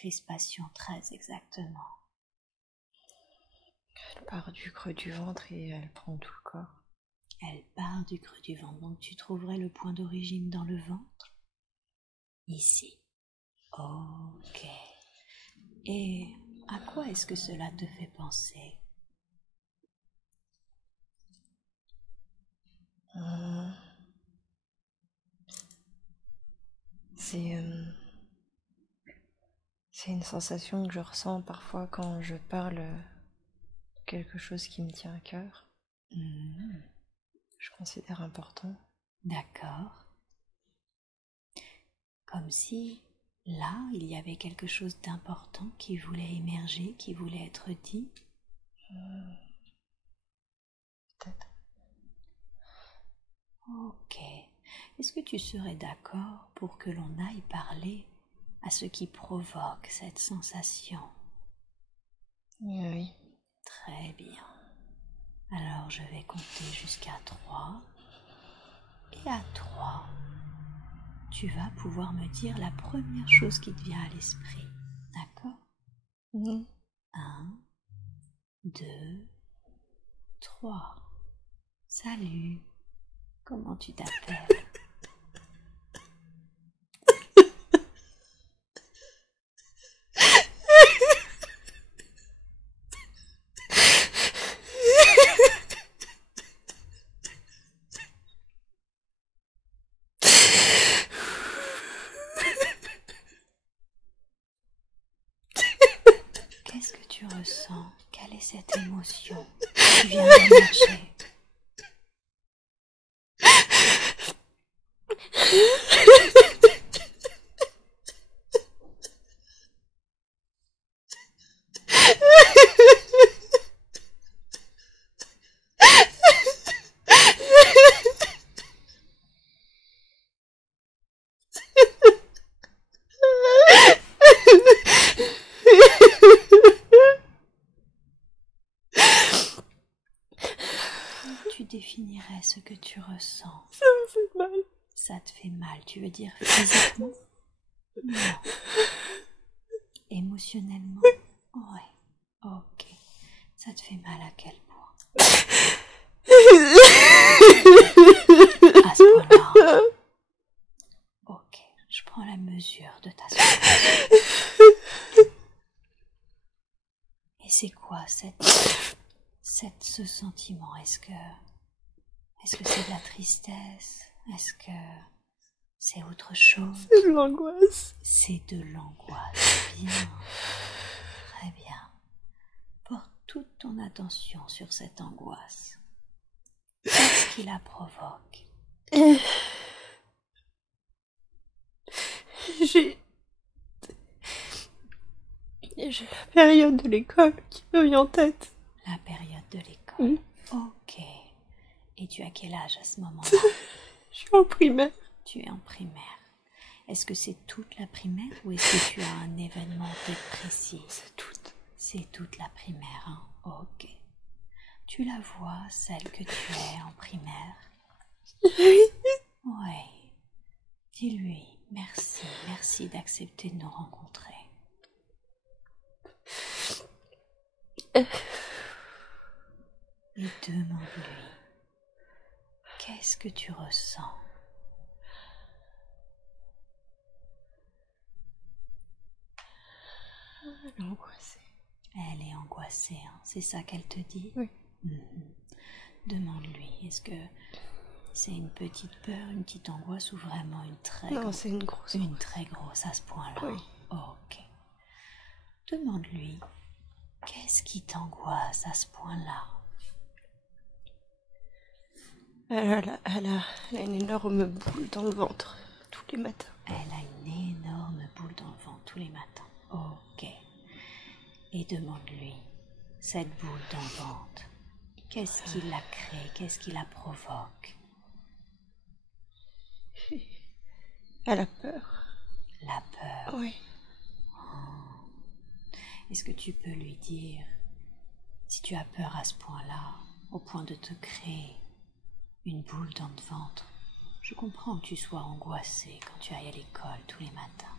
crispation très exactement? Elle part du creux du ventre et elle prend tout le corps. Elle part du creux du ventre, donc tu trouverais le point d'origine dans le ventre? Ici. Ok. Et à quoi est-ce que cela te fait penser? C'est une sensation que je ressens parfois quand je parle de quelque chose qui me tient à cœur. Je considère important. D'accord. Comme si, là, il y avait quelque chose d'important qui voulait émerger, qui voulait être dit. Peut-être. Ok. Est-ce que tu serais d'accord pour que l'on aille parler à ce qui provoque cette sensation? Oui. Très bien. Alors je vais compter jusqu'à 3. Et à 3, tu vas pouvoir me dire la première chose qui te vient à l'esprit. D'accord? 1, 2, 3. Salut. Comment tu t'appelles? Qu'est-ce que tu ressens? Quelle est cette émotion qui vient d'émerger? Tu définirais ce que tu ressens? Ça me fait mal. Ça te fait mal, tu veux dire physiquement? Non. Émotionnellement? Oui. Ok. Ça te fait mal à quel point? À ce point-là. Ok. Je prends la mesure de ta souffrance. Et c'est quoi ce sentiment? Est-ce que c'est de la tristesse? Est-ce que c'est autre chose? C'est de l'angoisse. C'est de l'angoisse. Bien. Très bien. Porte toute ton attention sur cette angoisse. Qu'est-ce qui la provoque? J'ai la période de l'école qui me vient en tête. La période de l'école. Ok. Et tu as quel âge à ce moment-là? Je suis en primaire. Tu es en primaire. Est-ce que c'est toute la primaire ou est-ce que tu as un événement peut-être précis? C'est toute. C'est toute la primaire, hein? Ok. Tu la vois, celle que tu es en primaire? Oui. Oui. Dis-lui merci, merci d'accepter de nous rencontrer. Et demande-lui, qu'est-ce que tu ressens? Elle est angoissée. Elle est angoissée, hein? C'est ça qu'elle te dit? Oui. Demande-lui, est-ce que c'est une petite peur, une petite angoisse ou vraiment une très Non, grosse? c'est une grosse. Une très grosse à ce point-là. Oui. Ok. Demande-lui, qu'est-ce qui t'angoisse à ce point-là? Elle a une énorme boule dans le ventre tous les matins. Elle a une énorme boule dans le ventre tous les matins. Ok. Et demande-lui, cette boule dans le ventre, qu'est-ce qui la crée? Qu'est-ce qui la provoque? Elle a peur. La peur. Oui. Est-ce que tu peux lui dire, si tu as peur à ce point-là, au point de te créer une boule dans le ventre? Je comprends que tu sois angoissée quand tu ailles à l'école tous les matins.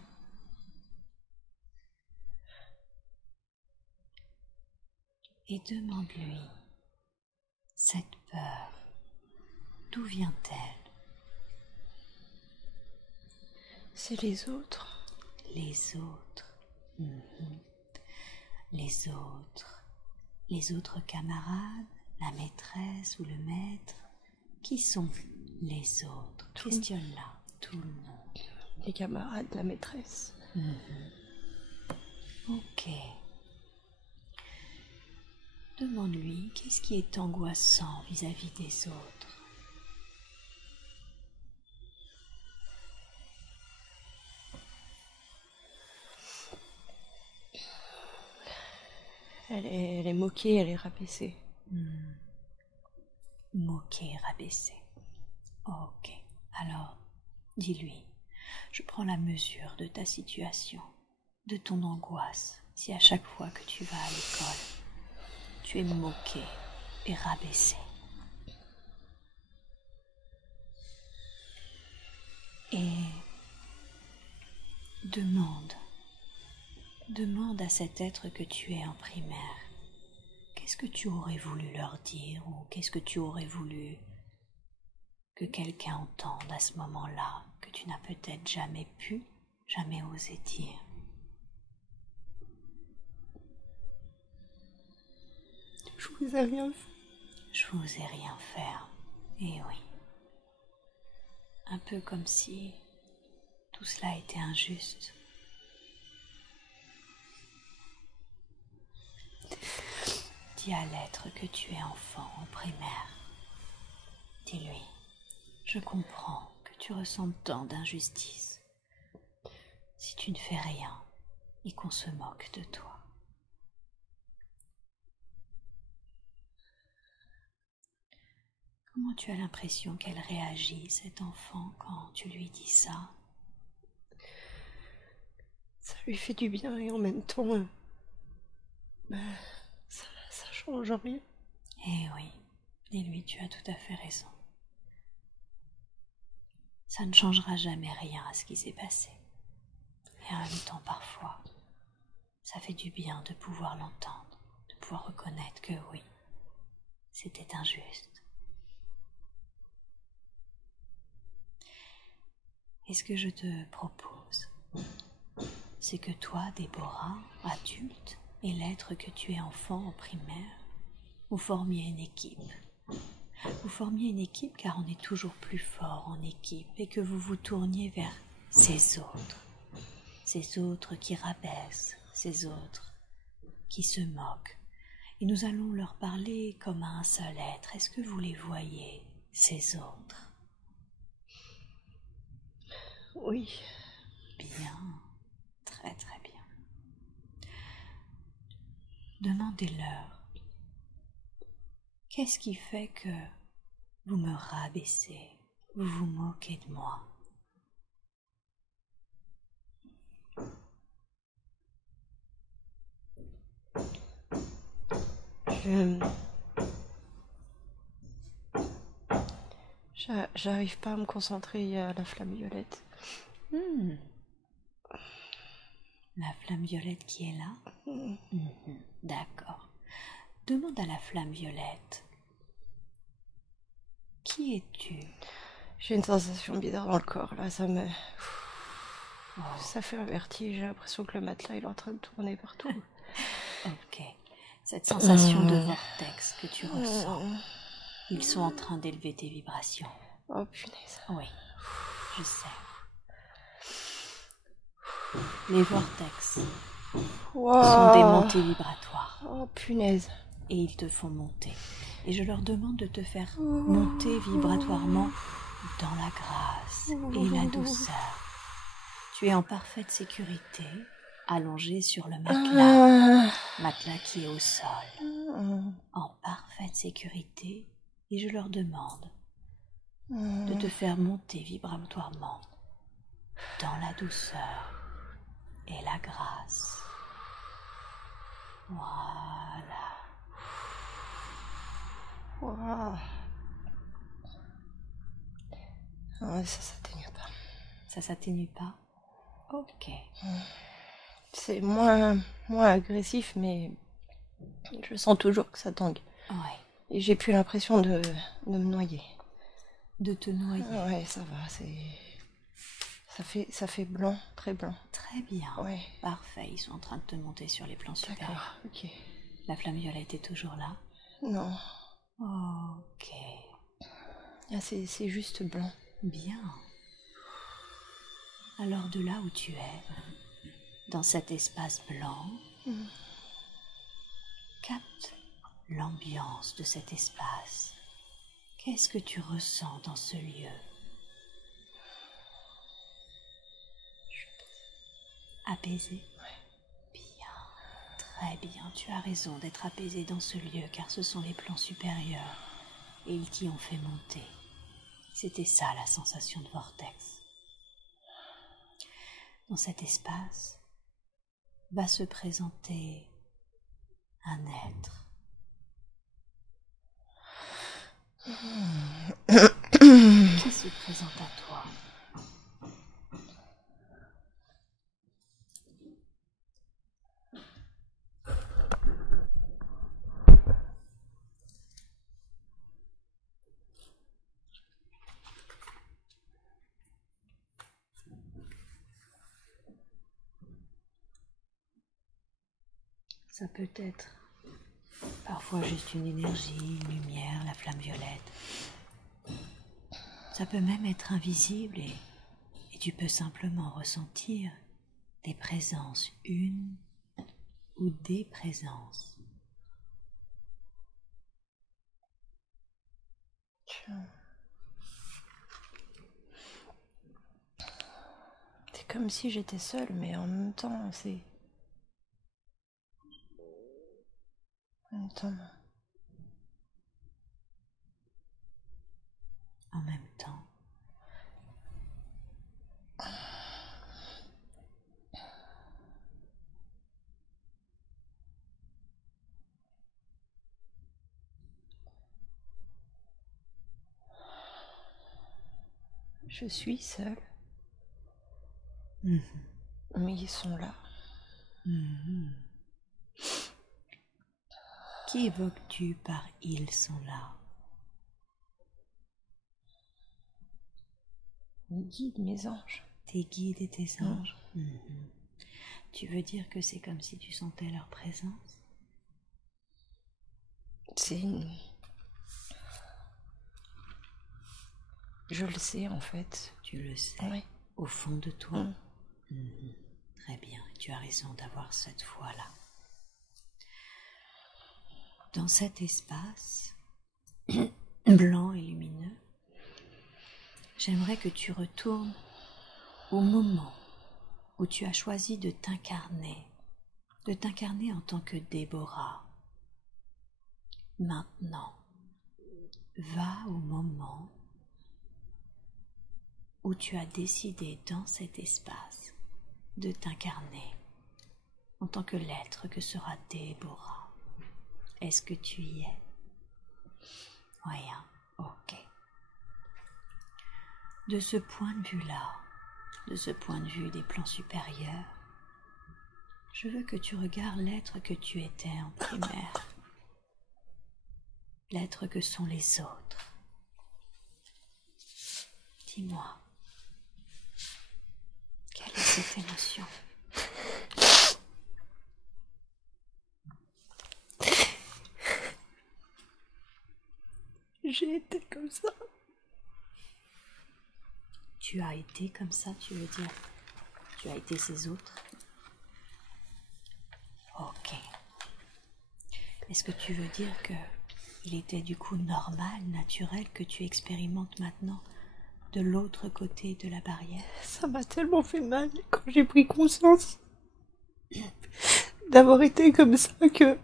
et demande-lui, cette peur, d'où vient-elle? C'est les autres. Les autres. Mhm. Les autres camarades, la maîtresse ou le maître, qui sont les autres? Questionne-la, tout le monde. Les camarades, la maîtresse. Ok. Demande-lui qu'est-ce qui est angoissant vis-à-vis des autres. Elle est moquée, elle est rabaissée. Moqué, rabaissé. Ok. Alors, dis-lui, je prends la mesure de ta situation, de ton angoisse, si à chaque fois que tu vas à l'école, tu es moqué et rabaissé. Et demande à cet être que tu es en primaire, qu'est-ce que tu aurais voulu leur dire ou qu'est-ce que tu aurais voulu que quelqu'un entende à ce moment-là, que tu n'as peut-être jamais pu, jamais osé dire. Je vous ai rien fait. Je vous ai rien fait. Eh oui. Un peu comme si tout cela était injuste. Dis à l'être que tu es enfant en primaire. Dis-lui, je comprends que tu ressens tant d'injustice si tu ne fais rien et qu'on se moque de toi. Comment tu as l'impression qu'elle réagit, cet enfant, quand tu lui dis ça? Ça lui fait du bien et en même temps, ça change rien. Eh oui, dis-lui, tu as tout à fait raison. Ça ne changera jamais rien à ce qui s'est passé. Et en même temps, parfois, ça fait du bien de pouvoir l'entendre, de pouvoir reconnaître que oui, c'était injuste. Et ce que je te propose, c'est que toi, Déborah, adulte, et l'être que tu es enfant en primaire, vous formiez une équipe. Vous formiez une équipe car on est toujours plus fort en équipe et que vous vous tourniez vers ces autres qui rabaissent, ces autres qui se moquent. Et nous allons leur parler comme à un seul être. Est-ce que vous les voyez, ces autres? Oui. Bien, très très bien. Demandez-leur, qu'est-ce qui fait que vous me rabaissez, vous vous moquez de moi? J'arrive pas à me concentrer, il y a la flamme violette. La flamme violette qui est là? D'accord. Demande à la flamme violette, qui es-tu? J'ai une sensation bizarre dans le corps, là, ça me... Ça fait un vertige, j'ai l'impression que le matelas il est en train de tourner partout. Ok, cette sensation de vortex que tu ressens, ils sont en train d'élever tes vibrations. Oh punaise. Oui, je sais. Les vortex sont des montées vibratoires. Oh punaise. Et ils te font monter. Et je leur demande de te faire monter vibratoirement dans la grâce et la douceur. Tu es en parfaite sécurité, allongé sur le matelas qui est au sol, en parfaite sécurité, et je leur demande de te faire monter vibratoirement dans la douceur et la grâce. Voilà. Wow. Ah, ça s'atténue pas. Ça s'atténue pas? Ok. C'est moins agressif, mais Je sens toujours que ça tangue. Ouais. Et j'ai plus l'impression de me noyer. De te noyer. Ouais, ça va, ça fait blanc, très blanc. Très bien. Ouais. Parfait, ils sont en train de te monter sur les plans supérieurs. D'accord, ok. La flamme violette est toujours là? Non. Ok. Ah, c'est juste blanc. Bien. Alors de là où tu es, dans cet espace blanc, capte l'ambiance de cet espace. Qu'est-ce que tu ressens dans ce lieu? Apaisé? Ouais. Bien, très bien. Tu as raison d'être apaisé dans ce lieu car ce sont les plans supérieurs et ils t'y ont fait monter. C'était ça la sensation de vortex. Dans cet espace va se présenter un être. Qui se présente à toi? Ça peut être parfois juste une énergie, une lumière, la flamme violette. Ça peut même être invisible et tu peux simplement ressentir des présences, une ou des présences. C'est comme si j'étais seule, mais en même temps, En même temps... En même temps. Je suis seule. Mmh. Mais ils sont là. Mmh. Qui évoques-tu par « ils sont là » ? Mes guides, mes anges. Tes guides et tes anges. Mmh. Tu veux dire que c'est comme si tu sentais leur présence ? Je le sais en fait. Tu le sais, oui. Au fond de toi. Très bien, tu as raison d'avoir cette foi-là. Dans cet espace blanc et lumineux, j'aimerais que tu retournes au moment où tu as choisi de t'incarner en tant que Déborah. Maintenant, va au moment où tu as décidé dans cet espace de t'incarner en tant que l'être que sera Déborah. Est-ce que tu y es? Oui, hein? Ok. De ce point de vue-là, de ce point de vue des plans supérieurs, je veux que tu regardes l'être que tu étais en primaire, l'être que sont les autres. Dis-moi, quelle est cette émotion? J'ai été comme ça. Tu as été comme ça, tu veux dire? Tu as été ces autres? Ok. Est-ce que tu veux dire que il était du coup normal, naturel que tu expérimentes maintenant de l'autre côté de la barrière? Ça m'a tellement fait mal quand j'ai pris conscience d'avoir été comme ça que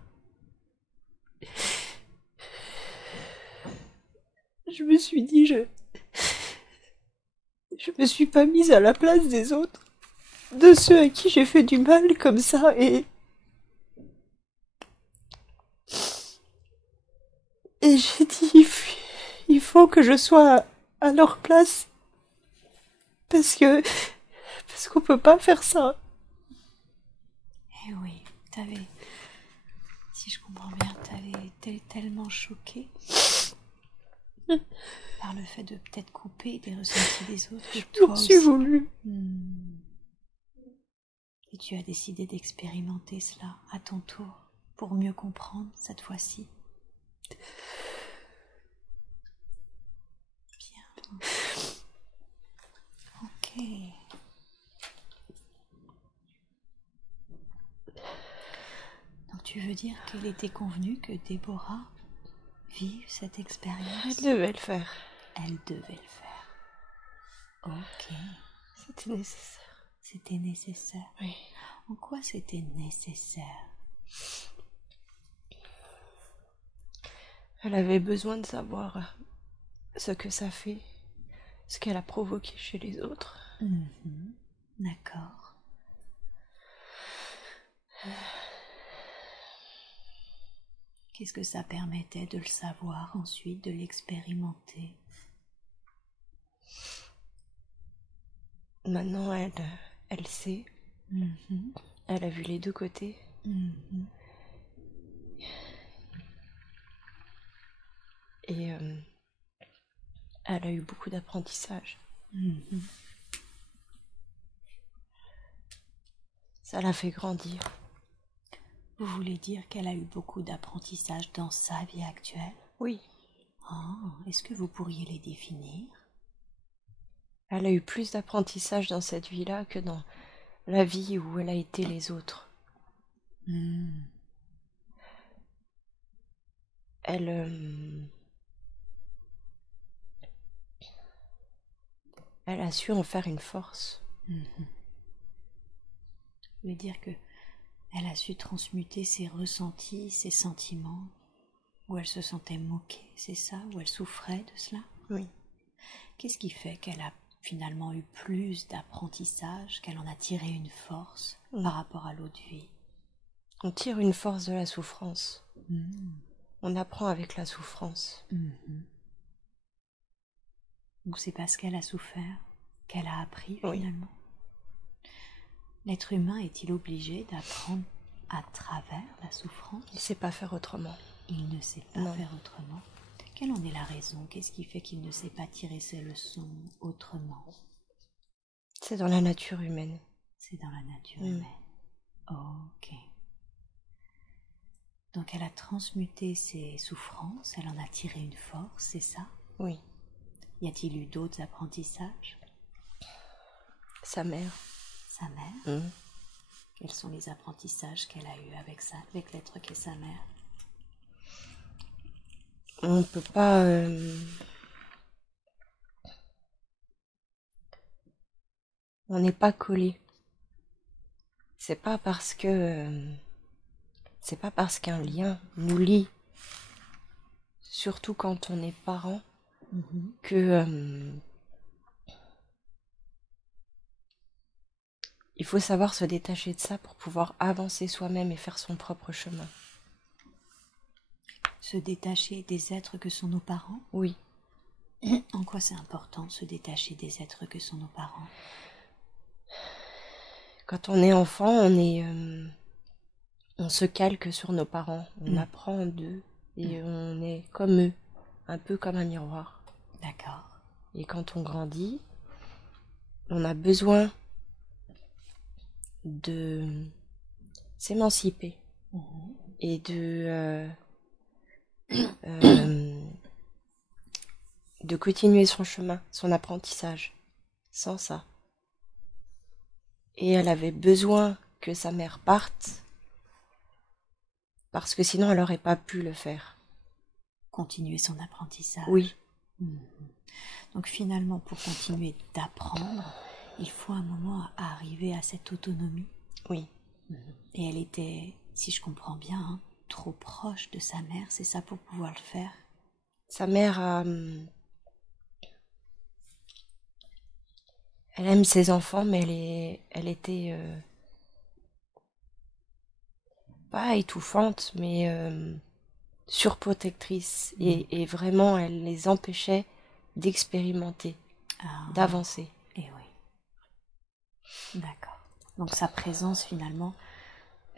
je me suis dit je me suis pas mise à la place des autres, de ceux à qui j'ai fait du mal comme ça, et j'ai dit il faut que je sois à leur place parce qu'on peut pas faire ça. Eh oui, si je comprends bien, t'avais été tellement choquée par le fait de peut-être couper des ressentis des autres. Je toi m'en suis aussi. voulu. Et tu as décidé d'expérimenter cela à ton tour pour mieux comprendre cette fois-ci. Bien. Ok. Donc tu veux dire qu'il était convenu que Déborah vive cette expérience? Elle devait le faire. Elle devait le faire. Ok. C'était nécessaire. C'était nécessaire. Oui. En quoi c'était nécessaire? Elle avait besoin de savoir ce que ça fait, ce qu'elle a provoqué chez les autres. D'accord. Qu'est-ce que ça permettait de le savoir ensuite, de l'expérimenter? Maintenant, elle sait. Elle a vu les deux côtés. Et elle a eu beaucoup d'apprentissage. Ça l'a fait grandir. Vous voulez dire qu'elle a eu beaucoup d'apprentissage dans sa vie actuelle? Oui. Est-ce que vous pourriez les définir? Elle a eu plus d'apprentissage dans cette vie-là que dans la vie où elle a été les autres. Elle a su en faire une force. Vous voulez dire que elle a su transmuter ses ressentis, ses sentiments, où elle se sentait moquée, c'est ça? Où elle souffrait de cela? Oui. Qu'est-ce qui fait qu'elle a finalement eu plus d'apprentissage, qu'elle en a tiré une force par rapport à l'autre vie? On tire une force de la souffrance. On apprend avec la souffrance. Donc c'est parce qu'elle a souffert qu'elle a appris Oui. finalement. L'être humain est-il obligé d'apprendre à travers la souffrance? Il ne sait pas faire autrement. Il ne sait pas faire autrement. Quelle en est la raison? Qu'est-ce qui fait qu'il ne sait pas tirer ses leçons autrement? C'est dans la nature humaine. C'est dans la nature humaine. Ok. Donc elle a transmuté ses souffrances, elle en a tiré une force, c'est ça? Oui. Y a-t-il eu d'autres apprentissages? Sa mère. Sa mère? Quels sont les apprentissages qu'elle a eus avec ça, avec l'être qu'est sa mère? On ne peut pas... On n'est pas collé. C'est pas parce que... C'est pas parce qu'un lien nous lie, surtout quand on est parent, que... il faut savoir se détacher de ça pour pouvoir avancer soi-même et faire son propre chemin. Se détacher des êtres que sont nos parents? Oui. En quoi c'est important de se détacher des êtres que sont nos parents? Quand on est enfant, on se calque sur nos parents, on apprend d'eux et on est comme eux, un peu comme un miroir. D'accord. Et quand on grandit, on a besoin de s'émanciper et de continuer son chemin, son apprentissage, sans ça. Et elle avait besoin que sa mère parte, parce que sinon elle n'aurait pas pu le faire. Continuer son apprentissage. Oui. Donc finalement, pour continuer d'apprendre, il faut un moment arriver à cette autonomie. Oui. Et elle était, si je comprends bien, trop proche de sa mère, c'est ça pour pouvoir le faire? Sa mère elle aime ses enfants, mais elle était pas étouffante, mais surprotectrice. Et vraiment, elle les empêchait d'expérimenter, d'avancer. Et oui. D'accord. Donc sa présence, finalement,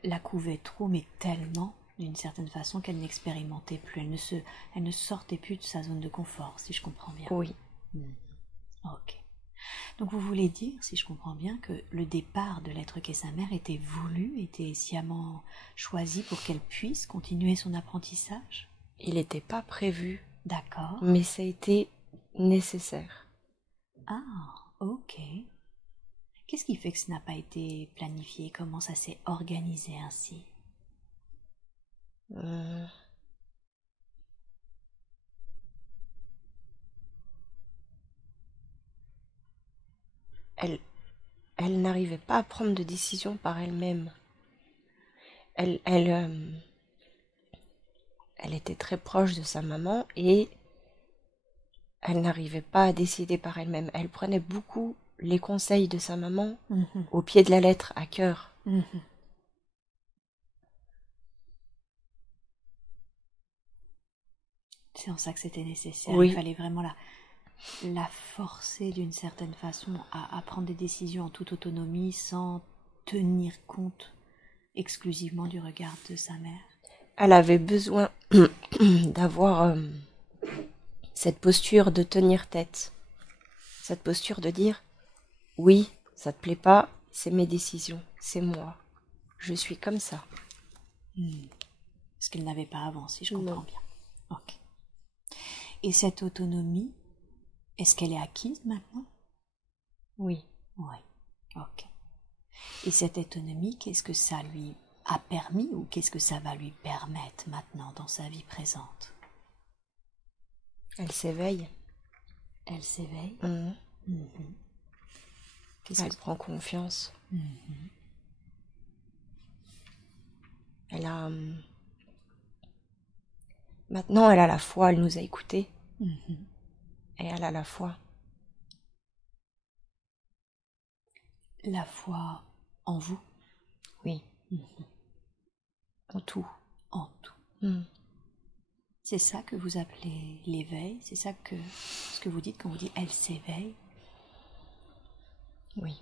la couvait trop, mais tellement, d'une certaine façon, qu'elle n'expérimentait plus. Elle ne sortait plus de sa zone de confort, si je comprends bien. Oui. Ok. Donc vous voulez dire, si je comprends bien, que le départ de l'être qu'est sa mère était voulu, était sciemment choisi pour qu'elle puisse continuer son apprentissage? Il n'était pas prévu. D'accord. Mais ça a été nécessaire. Ah, ok. Qu'est-ce qui fait que ce n'a pas été planifié? Comment ça s'est organisé ainsi? Elle n'arrivait pas à prendre de décision par elle-même. Elle était très proche de sa maman et elle n'arrivait pas à décider par elle-même. Elle prenait beaucoup les conseils de sa maman au pied de la lettre, à cœur. C'est en ça que c'était nécessaire. Oui. Il fallait vraiment la forcer d'une certaine façon à prendre des décisions en toute autonomie sans tenir compte exclusivement du regard de sa mère. Elle avait besoin d'avoir cette posture de tenir tête. Cette posture de dire « Oui, ça te plaît pas, c'est mes décisions, c'est moi. Je suis comme ça. » Ce qu'elle n'avait pas avant, si je comprends bien. Ok. Et cette autonomie, est-ce qu'elle est acquise maintenant? Oui. Oui. Ok. Et cette autonomie, qu'est-ce que ça lui a permis ou qu'est-ce que ça va lui permettre maintenant dans sa vie présente? Elle s'éveille. Elle s'éveille. Elle prend confiance. Elle a... Maintenant, elle a la foi, elle nous a écoutés. Et elle a la foi. La foi en vous? Oui. En tout. En tout. C'est ça que vous appelez l'éveil? C'est ça ce que vous dites quand vous dites « elle s'éveille » ? Oui.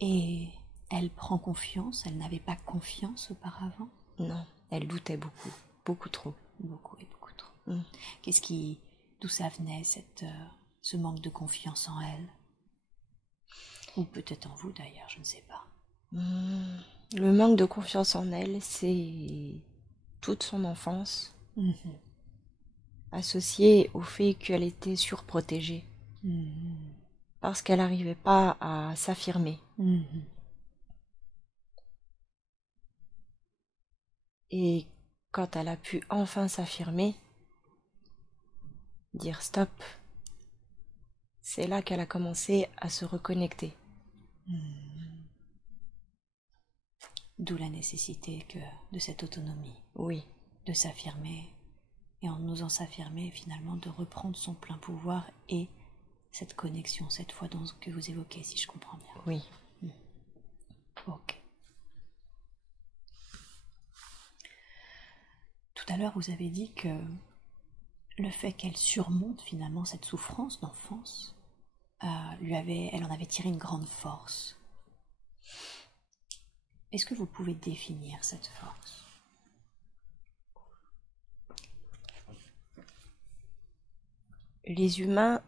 Et elle prend confiance? Elle n'avait pas confiance auparavant? Non, elle doutait beaucoup. Beaucoup trop. Beaucoup et beaucoup trop. D'où ça venait ce manque de confiance en elle? Ou peut-être en vous d'ailleurs, je ne sais pas. Le manque de confiance en elle, c'est toute son enfance, associée au fait qu'elle était surprotégée. Parce qu'elle n'arrivait pas à s'affirmer. Et quand elle a pu enfin s'affirmer, dire stop, c'est là qu'elle a commencé à se reconnecter. D'où la nécessité de cette autonomie. Oui. De s'affirmer, et en osant s'affirmer, finalement, de reprendre son plein pouvoir et cette connexion, cette foi que vous évoquez, si je comprends bien. Oui. Ok. Tout à l'heure, vous avez dit que le fait qu'elle surmonte finalement cette souffrance d'enfance, elle en avait tiré une grande force. Est-ce que vous pouvez définir cette force? Les humains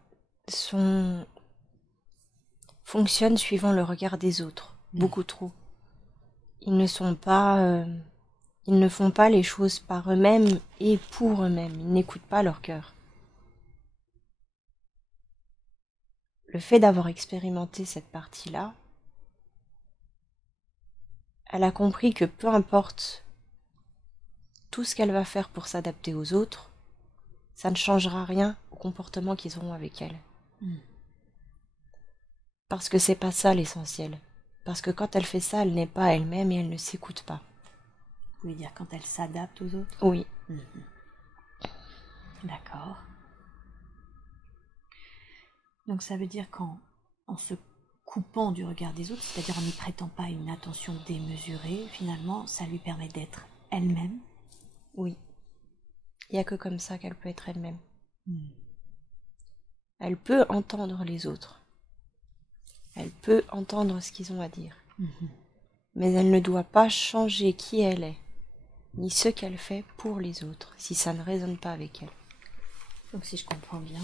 fonctionnent suivant le regard des autres, beaucoup trop. Ils ne font pas les choses par eux-mêmes et pour eux-mêmes. Ils n'écoutent pas leur cœur. Le fait d'avoir expérimenté cette partie-là, elle a compris que peu importe tout ce qu'elle va faire pour s'adapter aux autres, ça ne changera rien au comportement qu'ils auront avec elle. Parce que c'est pas ça l'essentiel. Parce que quand elle fait ça, elle n'est pas elle-même et elle ne s'écoute pas. Vous voulez dire quand elle s'adapte aux autres? Oui. D'accord. Donc ça veut dire qu'en se coupant du regard des autres, c'est-à-dire en n'y prêtant pas une attention démesurée, finalement, ça lui permet d'être elle-même? Oui. Il n'y a que comme ça qu'elle peut être elle-même. Elle peut entendre les autres. Elle peut entendre ce qu'ils ont à dire. mais elle ne doit pas changer qui elle est, ni ce qu'elle fait pour les autres, si ça ne résonne pas avec elle. Donc si je comprends bien,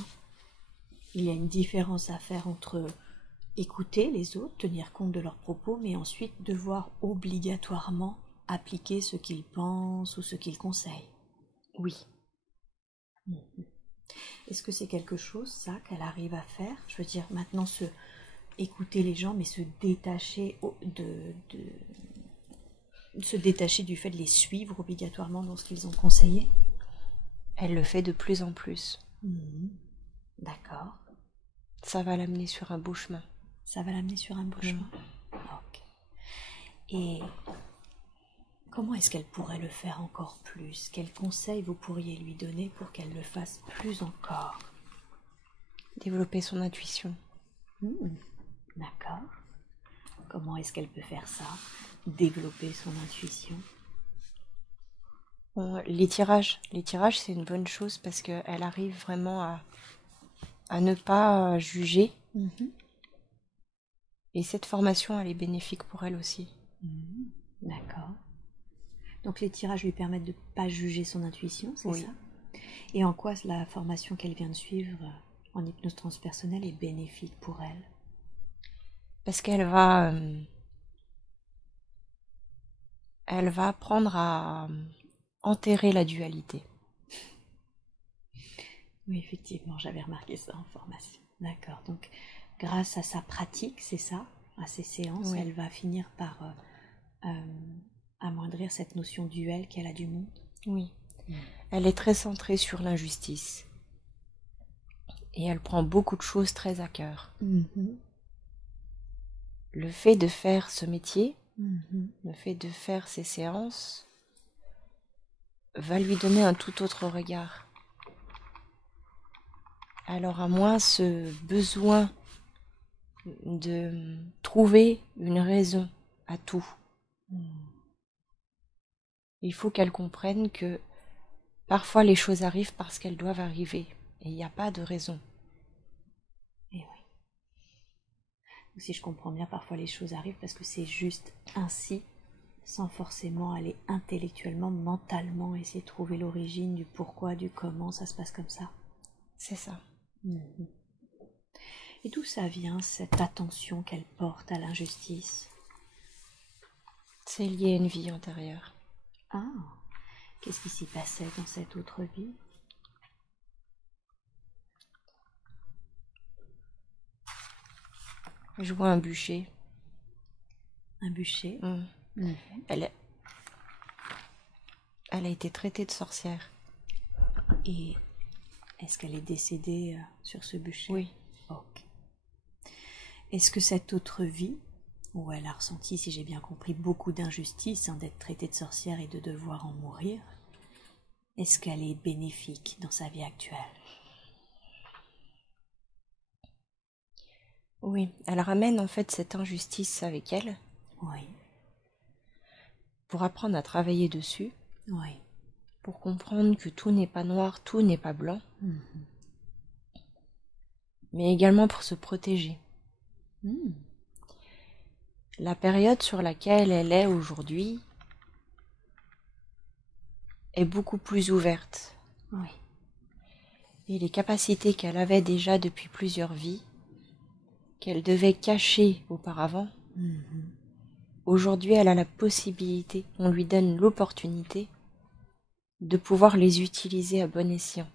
il y a une différence à faire entre écouter les autres, tenir compte de leurs propos, mais ensuite devoir obligatoirement appliquer ce qu'ils pensent ou ce qu'ils conseillent. Oui. Est-ce que c'est quelque chose, ça, qu'elle arrive à faire? Je veux dire, maintenant, écouter les gens, mais se détacher se détacher du fait de les suivre obligatoirement dans ce qu'ils ont conseillé? Elle le fait de plus en plus. D'accord. Ça va l'amener sur un beau chemin. Ça va l'amener sur un beau chemin. Ok. Et comment est-ce qu'elle pourrait le faire encore plus? Quels conseils vous pourriez lui donner pour qu'elle le fasse plus encore? Développer son intuition. D'accord. Comment est-ce qu'elle peut faire ça? Développer son intuition? Les tirages, c'est une bonne chose parce qu'elle arrive vraiment à ne pas juger. Et cette formation, elle est bénéfique pour elle aussi. D'accord. Donc les tirages lui permettent de ne pas juger son intuition, c'est Oui. ça? Et en quoi la formation qu'elle vient de suivre en hypnose transpersonnelle est bénéfique pour elle? Parce qu'elle va apprendre à enterrer la dualité. Oui, effectivement, j'avais remarqué ça en formation. D'accord. Donc, grâce à sa pratique, c'est ça, à ses séances, Oui. elle va finir par amoindrir cette notion duel qu'elle a du monde. Oui. Elle est très centrée sur l'injustice. Et elle prend beaucoup de choses très à cœur. Le fait de faire ce métier, le fait de faire ces séances, va lui donner un tout autre regard. Elle aura moins ce besoin de trouver une raison à tout. Il faut qu'elle comprenne que parfois les choses arrivent parce qu'elles doivent arriver et il n'y a pas de raison. Et oui. Si je comprends bien, parfois les choses arrivent parce que c'est juste ainsi, sans forcément aller intellectuellement, mentalement, essayer de trouver l'origine du pourquoi, du comment, ça se passe comme ça. C'est ça. Et d'où ça vient, cette attention qu'elle porte à l'injustice? C'est lié à une vie antérieure. Ah, qu'est-ce qui s'y passait dans cette autre vie? Je vois un bûcher. Un bûcher? Elle a été traitée de sorcière. Et est-ce qu'elle est décédée sur ce bûcher? Oui. Ok. Est-ce que cette autre vie, où elle a ressenti, si j'ai bien compris, beaucoup d'injustice, d'être traitée de sorcière et de devoir en mourir, est-ce qu'elle est bénéfique dans sa vie actuelle? Oui, elle ramène en fait cette injustice avec elle. Oui. Pour apprendre à travailler dessus. Oui. Pour comprendre que tout n'est pas noir, tout n'est pas blanc. Mais également pour se protéger. La période sur laquelle elle est aujourd'hui est beaucoup plus ouverte. Oui. Et les capacités qu'elle avait déjà depuis plusieurs vies, qu'elle devait cacher auparavant, aujourd'hui elle a la possibilité, on lui donne l'opportunité de pouvoir les utiliser à bon escient.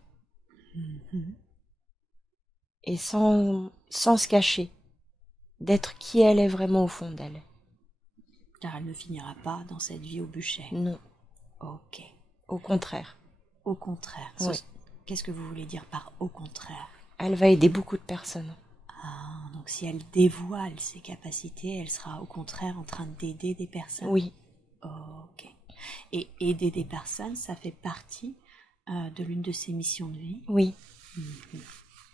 Et sans se cacher, d'être qui elle est vraiment au fond d'elle. Car elle ne finira pas dans cette vie au bûcher. Non. Ok. Au contraire. Au contraire. Oui. Qu'est-ce que vous voulez dire par au contraire? Elle va aider beaucoup de personnes. Ah, donc si elle dévoile ses capacités, elle sera au contraire en train d'aider des personnes? Oui. Ok. Et aider des personnes, ça fait partie de l'une de ses missions de vie? Oui.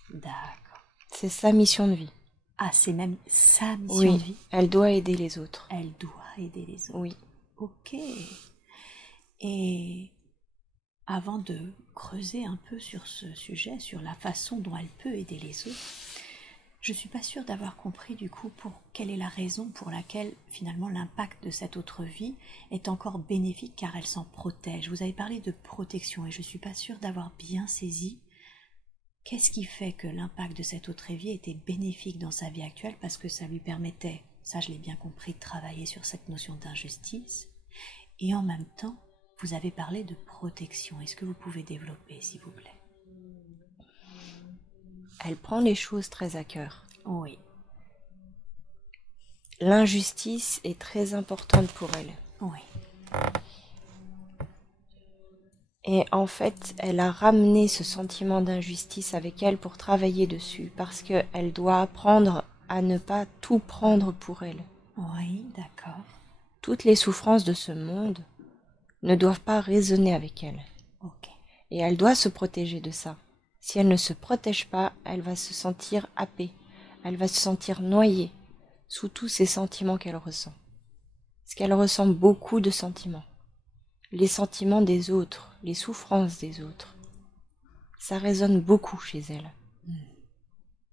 D'accord. C'est sa mission de vie. Ah, c'est même sa mission de vie? Elle doit aider les autres. Elle doit aider les autres. Oui. Ok. Et avant de creuser un peu sur ce sujet, sur la façon dont elle peut aider les autres, Je ne suis pas sûre d'avoir compris du coup quelle est la raison pour laquelle finalement l'impact de cette autre vie est encore bénéfique car elle s'en protège. Vous avez parlé de protection et je ne suis pas sûre d'avoir bien saisi qu'est-ce qui fait que l'impact de cette autre vie était bénéfique dans sa vie actuelle parce que ça lui permettait, ça je l'ai bien compris, de travailler sur cette notion d'injustice et en même temps vous avez parlé de protection. Est-ce que vous pouvez développer s'il vous plaît? Elle prend les choses très à cœur. Oui. L'injustice est très importante pour elle. Oui. Et en fait, elle a ramené ce sentiment d'injustice avec elle pour travailler dessus, parce qu'elle doit apprendre à ne pas tout prendre pour elle. Oui, d'accord. Toutes les souffrances de ce monde ne doivent pas résonner avec elle. Ok. Et elle doit se protéger de ça. Si elle ne se protège pas, elle va se sentir happée. Elle va se sentir noyée sous tous ces sentiments qu'elle ressent. Parce qu'elle ressent beaucoup de sentiments. Les sentiments des autres, les souffrances des autres. Ça résonne beaucoup chez elle.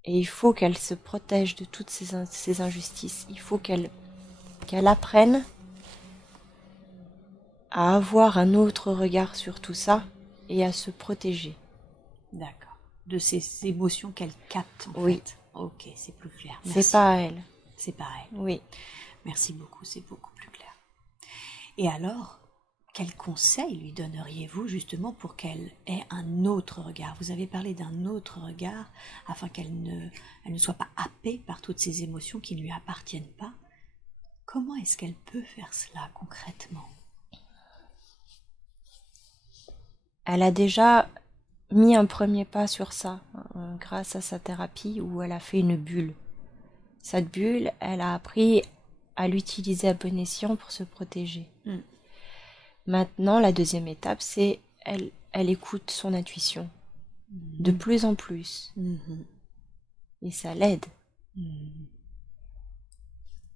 Et il faut qu'elle se protège de toutes ces injustices. Il faut qu'elle apprenne à avoir un autre regard sur tout ça et à se protéger. D'accord. De ces émotions qu'elle capte, en Oui. fait. Ok, c'est plus clair. Merci. C'est pas à elle. C'est pareil. Oui. Merci beaucoup, c'est beaucoup plus clair. Et alors, quel conseil lui donneriez-vous justement pour qu'elle ait un autre regard? Vous avez parlé d'un autre regard afin qu'elle ne soit pas happée par toutes ces émotions qui ne lui appartiennent pas. Comment est-ce qu'elle peut faire cela concrètement? Elle a déjà mis un premier pas sur ça, grâce à sa thérapie où elle a fait une bulle. Cette bulle, elle a appris à l'utiliser à bon escient pour se protéger. Maintenant, la deuxième étape, c'est elle écoute son intuition de plus en plus. Et ça l'aide.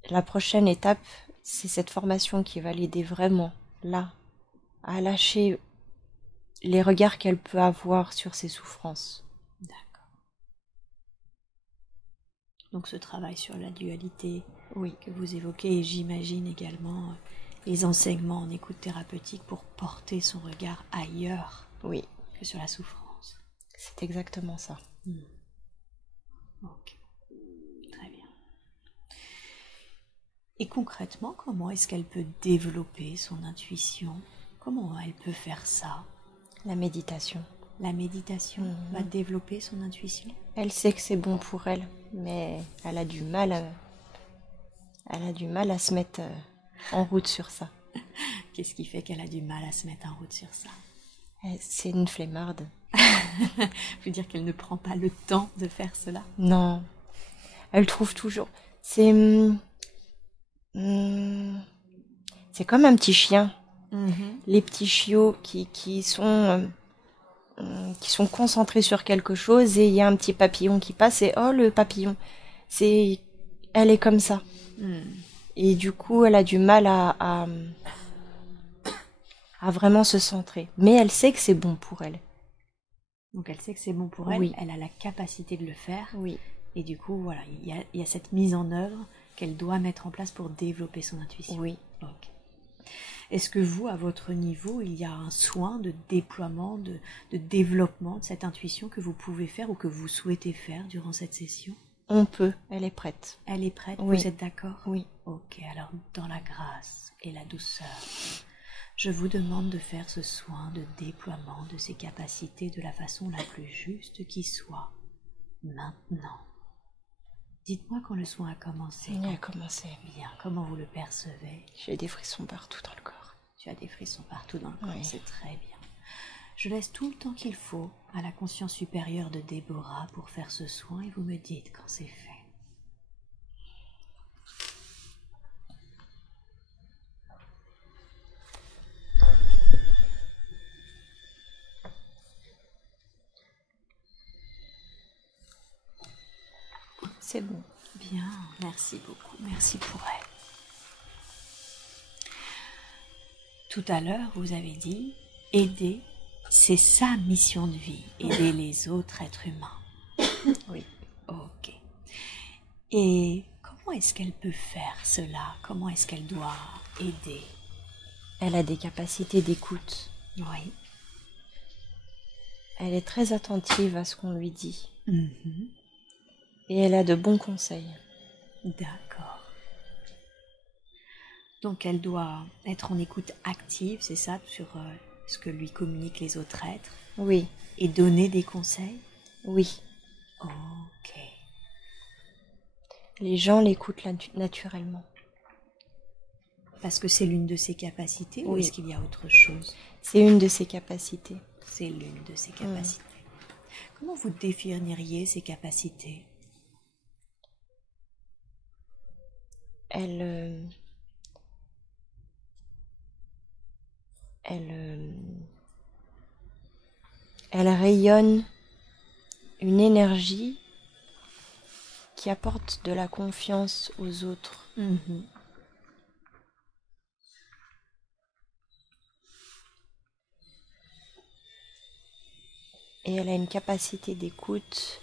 La prochaine étape, c'est cette formation qui va l'aider vraiment, là, à lâcher les regards qu'elle peut avoir sur ses souffrances. D'accord. Donc ce travail sur la dualité que vous évoquez, et j'imagine également les enseignements en écoute thérapeutique pour porter son regard ailleurs que sur la souffrance. C'est exactement ça. Ok, très bien. Et concrètement, comment est-ce qu'elle peut développer son intuition? Comment elle peut faire ça? La méditation. La méditation va développer son intuition? Elle sait que c'est bon pour elle, mais elle a du mal à se mettre en route sur ça. Qu'est-ce qui fait qu'elle a du mal à se mettre en route sur ça? C'est une flemmarde. Je veux dire qu'elle ne prend pas le temps de faire cela? Non. Elle trouve toujours... C'est comme un petit chien. Les petits chiots qui sont concentrés sur quelque chose et il y a un petit papillon qui passe et oh le papillon, elle est comme ça. Et du coup elle a du mal à vraiment se centrer. Mais elle sait que c'est bon pour elle. Donc elle sait que c'est bon pour elle, elle a la capacité de le faire. Et du coup voilà, il y a cette mise en œuvre qu'elle doit mettre en place pour développer son intuition. Ok. Est-ce que vous, à votre niveau, il y a un soin de déploiement, de développement de cette intuition que vous pouvez faire ou que vous souhaitez faire durant cette session? On peut, elle est prête. Elle est prête, vous êtes d'accord? Oui. Ok, alors dans la grâce et la douceur, je vous demande de faire ce soin de déploiement de ces capacités de la façon la plus juste qui soit. Maintenant. Dites-moi quand le soin a commencé. Il a commencé. Bien, comment vous le percevez? J'ai des frissons partout dans le corps. Tu as des frissons partout dans le corps, c'est très bien. Je laisse tout le temps qu'il faut à la conscience supérieure de Déborah pour faire ce soin et vous me dites quand c'est fait. C'est bon. Bien, merci beaucoup, merci pour elle. Tout à l'heure, vous avez dit, aider, c'est sa mission de vie, aider les autres êtres humains. Oui. Ok. Et comment est-ce qu'elle peut faire cela? Comment est-ce qu'elle doit aider? Elle a des capacités d'écoute. Oui. Elle est très attentive à ce qu'on lui dit. Mhm. Et elle a de bons conseils. D'accord. Donc elle doit être en écoute active, c'est ça, sur ce que lui communiquent les autres êtres, Oui, et donner des conseils? oui. Ok. Les gens l'écoutent naturellement. Parce que c'est l'une de ses capacités ou Oui. est-ce qu'il y a autre chose? C'est une de ses capacités. C'est l'une de ses capacités. Comment vous définiriez ces capacités? Elle, elle, elle rayonne une énergie qui apporte de la confiance aux autres. Mhm. Et elle a une capacité d'écoute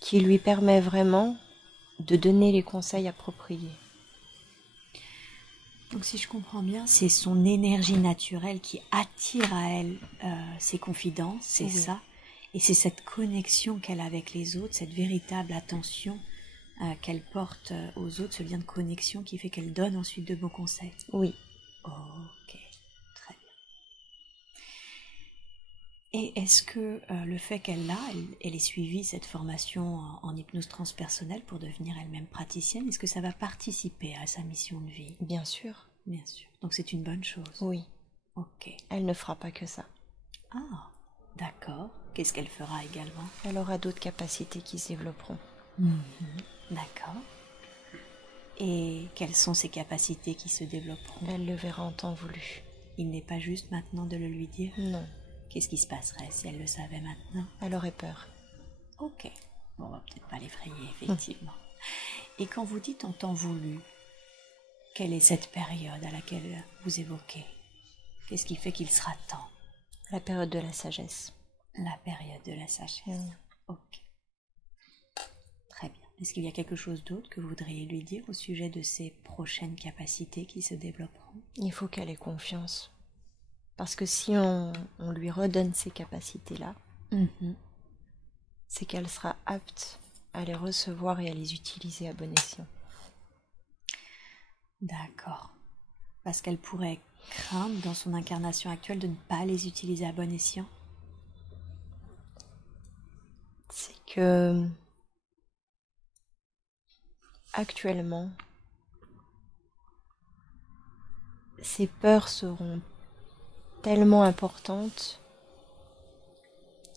qui lui permet vraiment de donner les conseils appropriés. Donc si je comprends bien, c'est son énergie naturelle qui attire à elle ses confidences, c'est ça. Et c'est cette connexion qu'elle a avec les autres, cette véritable attention qu'elle porte aux autres, ce lien de connexion qui fait qu'elle donne ensuite de bons conseils. Oui. Ok, très bien. Et est-ce que le fait qu'elle ait suivi cette formation en hypnose transpersonnelle pour devenir elle-même praticienne, est-ce que ça va participer à sa mission de vie? Bien sûr. Bien sûr. Donc c'est une bonne chose. Oui. Ok. Elle ne fera pas que ça. Ah, d'accord. Qu'est-ce qu'elle fera également? Elle aura d'autres capacités qui se développeront. D'accord. Et quelles sont ces capacités qui se développeront? Elle le verra en temps voulu. Il n'est pas juste maintenant de le lui dire? Non. Qu'est-ce qui se passerait si elle le savait maintenant? Elle aurait peur. Ok. Bon, on va peut-être pas l'effrayer, effectivement. Et quand vous dites en temps voulu, quelle est cette période à laquelle vous évoquez? Qu'est-ce qui fait qu'il sera temps? La période de la sagesse. La période de la sagesse. Ok. Très bien. Est-ce qu'il y a quelque chose d'autre que vous voudriez lui dire au sujet de ces prochaines capacités qui se développeront? Il faut qu'elle ait confiance. Parce que si on lui redonne ces capacités-là, c'est qu'elle sera apte à les recevoir et à les utiliser à bon escient. D'accord. Parce qu'elle pourrait craindre dans son incarnation actuelle de ne pas les utiliser à bon escient? C'est que actuellement, ses peurs seront tellement importantes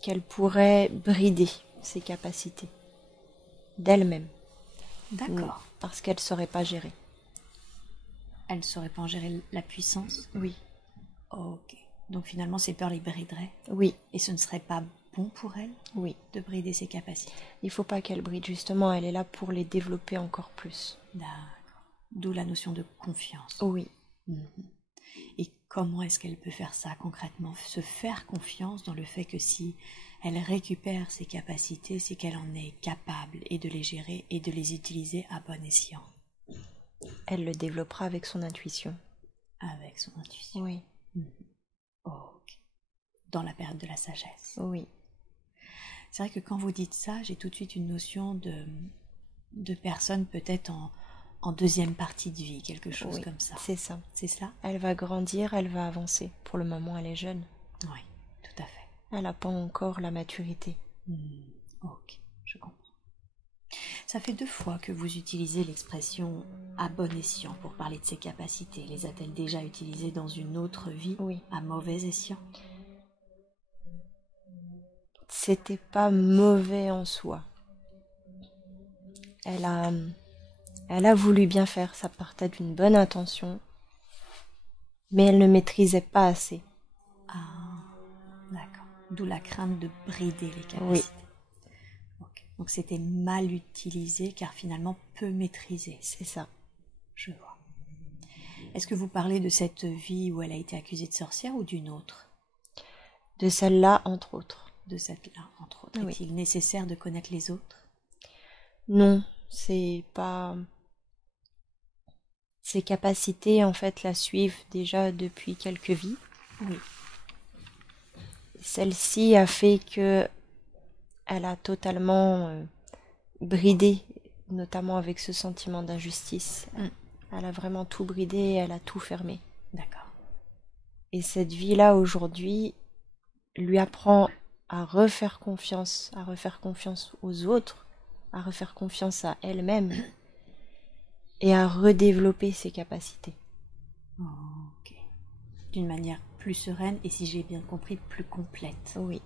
qu'elle pourrait brider ses capacités d'elle-même. D'accord. Parce qu'elle ne saurait pas gérer. Elle ne saurait pas en gérer la puissance? Oui. Ok. Donc finalement, ces peurs les brideraient? Oui. Et ce ne serait pas bon pour elle? Oui. De brider ses capacités? Il ne faut pas qu'elle bride, justement, elle est là pour les développer encore plus. D'accord. D'où la notion de confiance. Oui. Et comment est-ce qu'elle peut faire ça concrètement? Se faire confiance dans le fait que si elle récupère ses capacités, c'est qu'elle en est capable et de les gérer et de les utiliser à bon escient. Elle le développera avec son intuition. Avec son intuition. Oui. Ok. Dans la période de la sagesse. Oui. C'est vrai que quand vous dites ça, j'ai tout de suite une notion de personne peut-être en deuxième partie de vie, quelque chose comme ça. C'est ça. C'est cela? Elle va grandir, elle va avancer. Pour le moment, elle est jeune. Oui, tout à fait. Elle n'a pas encore la maturité. Ok, je comprends. Ça fait 2 fois que vous utilisez l'expression « à bon escient » pour parler de ses capacités. Les a-t-elle déjà utilisées dans une autre vie? Oui. À mauvais escient? C'était pas mauvais en soi. Elle a voulu bien faire, ça partait d'une bonne intention, mais elle ne maîtrisait pas assez. Ah, d'accord. D'où la crainte de brider les capacités. Oui. Okay. Donc c'était mal utilisé car finalement peu maîtrisé. C'est ça. Je vois. Est-ce que vous parlez de cette vie où elle a été accusée de sorcière ou d'une autre? De celle-là, entre autres. De cette-là, entre autres. Oui. Est-il nécessaire de connaître les autres? Non, c'est pas... Ses capacités, en fait, la suivent déjà depuis quelques vies. Oui. Celle-ci a fait que elle a totalement bridé, notamment avec ce sentiment d'injustice. Elle a vraiment tout bridé, elle a tout fermé. D'accord. Et cette vie-là, aujourd'hui, lui apprend à refaire confiance aux autres, à refaire confiance à elle-même et à redévelopper ses capacités. Ok. D'une manière plus sereine et, si j'ai bien compris, plus complète. Oui.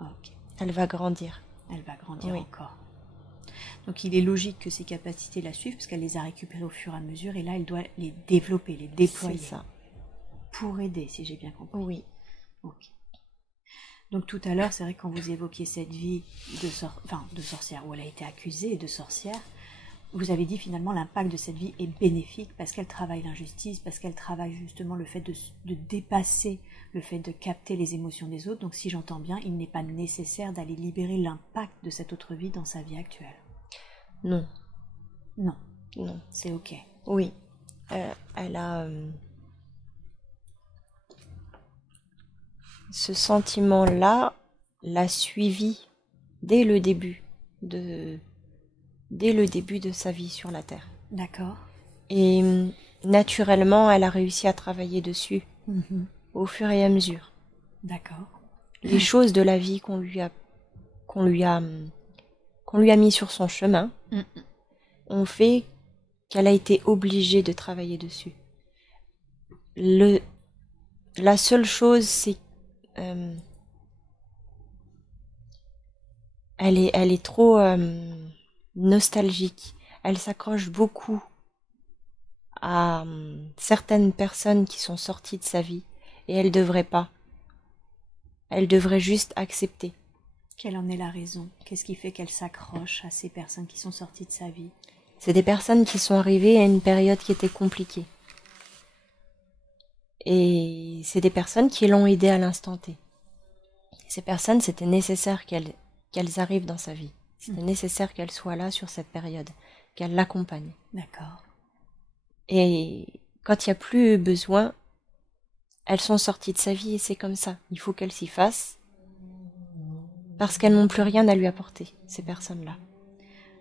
Ok. Elle va grandir. Elle va grandir Oui. encore. Donc il est logique que ces capacités la suivent parce qu'elle les a récupérées au fur et à mesure et là elle doit les développer, les déployer. C'est ça. Pour aider, si j'ai bien compris. Oui. Ok. Donc tout à l'heure, c'est vrai que quand vous évoquiez cette vie de sorcière, où elle a été accusée de sorcière, vous avez dit finalement l'impact de cette vie est bénéfique parce qu'elle travaille l'injustice, parce qu'elle travaille justement le fait de dépasser, le fait de capter les émotions des autres. Donc si j'entends bien, il n'est pas nécessaire d'aller libérer l'impact de cette autre vie dans sa vie actuelle. Non. Non. Non. C'est ok. Oui. Elle a... ce sentiment-là l'a suivi dès le début de sa vie sur la Terre. D'accord. Et naturellement, elle a réussi à travailler dessus au fur et à mesure. D'accord. Les choses de la vie qu'on lui a mis sur son chemin ont fait qu'elle a été obligée de travailler dessus. La seule chose, c'est elle est trop nostalgique. Elle s'accroche beaucoup à certaines personnes qui sont sorties de sa vie et elle devrait pas. Elle devrait juste accepter. Quelle en est la raison? Qu'est-ce qui fait qu'elle s'accroche à ces personnes qui sont sorties de sa vie? C'est des personnes qui sont arrivées à une période qui était compliquée. Et c'est des personnes qui l'ont aidée à l'instant T. Ces personnes, c'était nécessaire qu'elles arrivent dans sa vie. C'était nécessaire qu'elles soient là sur cette période, qu'elles l'accompagnent. D'accord. Et quand il n'y a plus besoin, elles sont sorties de sa vie et c'est comme ça. Il faut qu'elles s'y fassent parce qu'elles n'ont plus rien à lui apporter, ces personnes-là.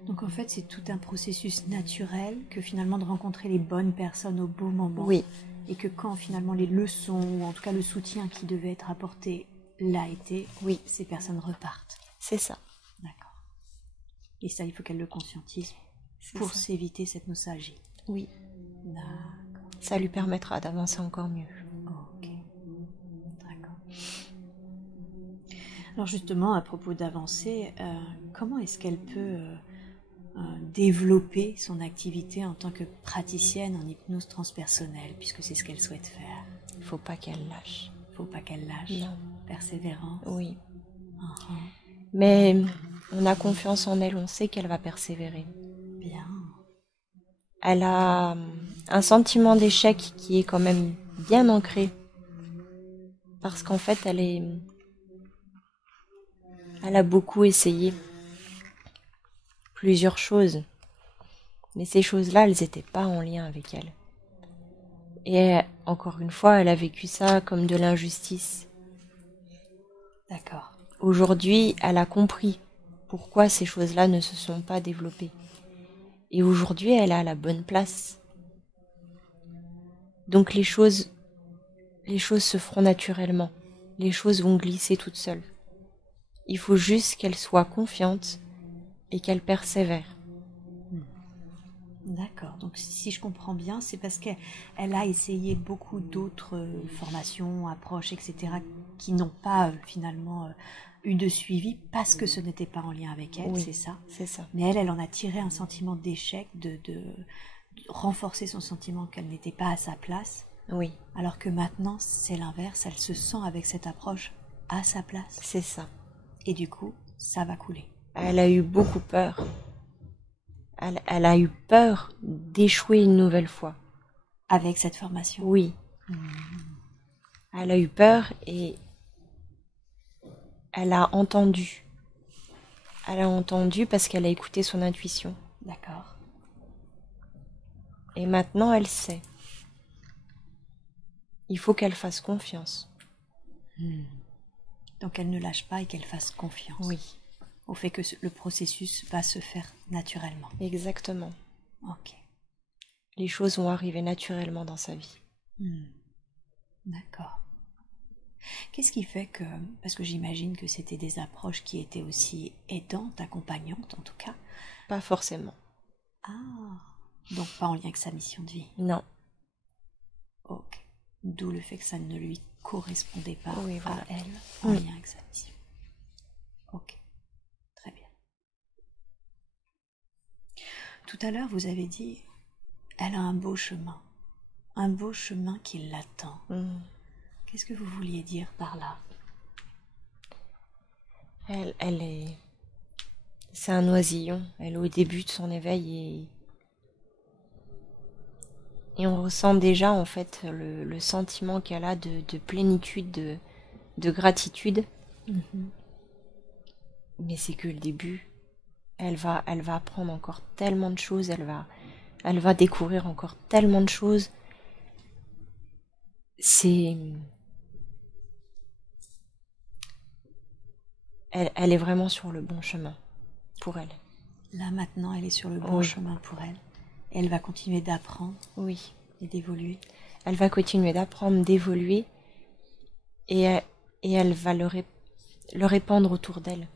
Donc en fait, c'est tout un processus naturel que finalement de rencontrer les bonnes personnes au bon moment. Oui. Et que quand finalement les leçons, ou en tout cas le soutien qui devait être apporté l'a été, oui, ces personnes repartent. C'est ça. D'accord. Et ça, il faut qu'elles le conscientisent pour s'éviter cette nostalgie. Oui. D'accord. Ça lui permettra d'avancer encore mieux. Ok. D'accord. Alors justement, à propos d'avancer, comment est-ce qu'elle peut développer son activité en tant que praticienne en hypnose transpersonnelle, puisque c'est ce qu'elle souhaite faire? Il ne faut pas qu'elle lâche. Il ne faut pas qu'elle lâche. Non. Persévérance. Oui. Uh-huh. Mais on a confiance en elle, on sait qu'elle va persévérer. Bien. Elle a un sentiment d'échec qui est quand même bien ancré. Parce qu'en fait, elle a beaucoup essayé plusieurs choses. Mais ces choses-là, elles n'étaient pas en lien avec elle. Et encore une fois, elle a vécu ça comme de l'injustice. D'accord. Aujourd'hui, elle a compris pourquoi ces choses-là ne se sont pas développées. Et aujourd'hui, elle est à la bonne place. Donc les choses se feront naturellement. Les choses vont glisser toutes seules. Il faut juste qu'elle soit confiante et qu'elle persévère. D'accord. Donc si je comprends bien, c'est parce qu'elle a essayé beaucoup d'autres formations, approches, etc., qui n'ont pas finalement eu de suivi parce que ce n'était pas en lien avec elle, oui, c'est ça? C'est ça. Mais elle en a tiré un sentiment d'échec, de renforcer son sentiment qu'elle n'était pas à sa place. Oui. Alors que maintenant, c'est l'inverse, elle se sent avec cette approche à sa place. C'est ça. Et du coup, ça va couler. Elle a eu beaucoup peur. Elle a eu peur d'échouer une nouvelle fois. Avec cette formation? Oui. Elle a eu peur et elle a entendu. Elle a entendu parce qu'elle a écouté son intuition. D'accord. Et maintenant, elle sait. Il faut qu'elle fasse confiance. Donc elle ne lâche pas et qu'elle fasse confiance. Oui. Au fait que le processus va se faire naturellement. Exactement. Ok. Les choses vont arriver naturellement dans sa vie. D'accord. Qu'est-ce qui fait que, parce que j'imagine que c'était des approches qui étaient aussi aidantes, accompagnantes en tout cas. Pas forcément. Ah, donc pas en lien avec sa mission de vie. Non. Ok. D'où le fait que ça ne lui correspondait pas Oui, voilà. à elle en lien avec sa mission. Ok. Très bien. Tout à l'heure, vous avez dit, elle a un beau chemin qui l'attend. Qu'est-ce que vous vouliez dire par là? Elle est... C'est un oisillon. Elle est au début de son éveil et on ressent déjà en fait le sentiment qu'elle a de plénitude, de gratitude. Mais c'est que le début. Elle va apprendre encore tellement de choses. Elle va découvrir encore tellement de choses. Elle est vraiment sur le bon chemin pour elle. Là maintenant, elle est sur le bon chemin pour elle. Et elle va continuer d'apprendre. Oui. Et d'évoluer. Elle va continuer d'apprendre, d'évoluer. Et elle va le répandre autour d'elle.